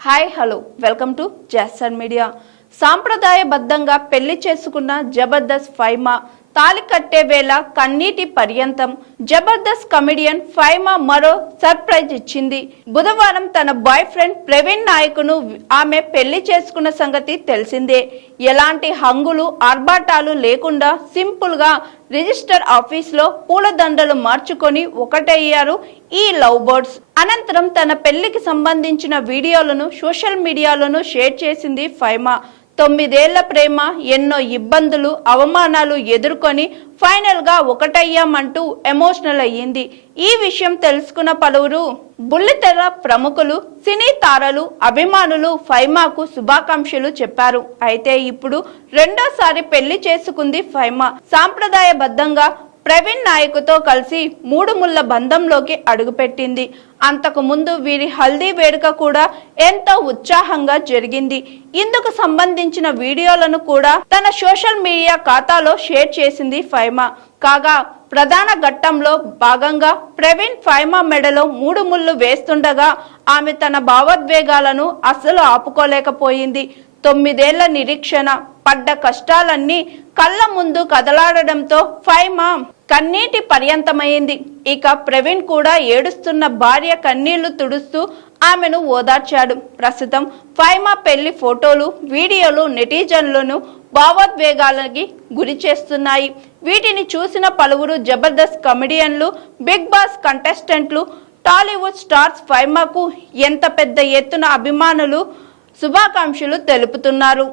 Hi hello welcome to జాసర్ media. సాంప్రదాయబద్ధంగా పెళ్లి చేసుకున్న జబర్దస్త్ ఫైమా తాలి కట్టే వేళ కన్నీటి పర్యంతం. జబర్దస్త్ కమెడియన్ ఫైమా మరో సర్ప్రైజ్ ఇచ్చింది. బుధవారం తన బాయ్ ఫ్రెండ్ ప్రవీణ్ నాయక్ను ఆమె పెళ్లి చేసుకున్న సంగతి తెలిసిందే. ఎలాంటి హంగులు ఆర్భాటాలు లేకుండా సింపుల్ గా రిజిస్టర్ ఆఫీస్ లో పూలదండలు మార్చుకొని ఒకటయ్యారు ఈ లవ్ బర్డ్స్. అనంతరం తన పెళ్లికి సంబంధించిన వీడియోలను సోషల్ మీడియాలోనూ షేర్ చేసింది ఫైమా. 9 ఏళ్ల ప్రేమ ఎన్నో ఇబ్బందులు అవమానాలు ఎదుర్కొని ఫైనల్ గా ఒకటయ్యామంటూ ఎమోషనల్ అయ్యింది. ఈ విషయం తెలుసుకున్న పలువురు బుల్లితెర ప్రముఖులు, సినీ తారలు, అభిమానులు ఫైమాకు శుభాకాంక్షలు చెప్పారు. అయితే ఇప్పుడు రెండోసారి పెళ్లి చేసుకుంది ఫైమా. సాంప్రదాయబద్ధంగా ప్రవీణ్ నాయక్తో కలిసి 3 ముళ్ల బంధంలోకి అడుగుపెట్టింది. అంతకు ముందు వీరి హల్దీ వేడుక కూడా ఎంతో ఉత్సాహంగా జరిగింది. ఇందుకు సంబంధించిన వీడియోలను కూడా తన సోషల్ మీడియా ఖాతాలో షేర్ చేసింది ఫైమా. కాగా ప్రధాన ఘట్టంలో భాగంగా ప్రవీణ్ ఫైమా మెడలో 3 ముళ్లు వేస్తుండగా ఆమె తన భావోద్వేగాలను అస్సలు ఆపుకోలేకపోయింది. 9 ఏళ్ల నిరీక్షణ, పడ్డ కష్టాలన్నీ కళ్ళ ముందు కదలాడడంతో ఫైమా కన్నీటి పర్యంతమైంది. ఇక ప్రవీణ్ కూడా ఏడుస్తున్న భార్య కన్నీళ్లు తుడుస్తూ ఆమెను ఓదార్చాడు. ప్రస్తుతం ఫైమా పెళ్లి ఫోటోలు, వీడియోలు నెటిజన్లను భావోద్వేగాలకి గురి చేస్తున్నాయి. వీటిని చూసిన పలువురు జబర్దస్త్ కమెడియన్లు, బిగ్ బాస్ కంటెస్టెంట్లు, టాలీవుడ్ స్టార్స్ ఫైమాకు ఎంత పెద్ద ఎత్తున అభిమానులు శుభాకాంక్షలు తెలుపుతున్నారు.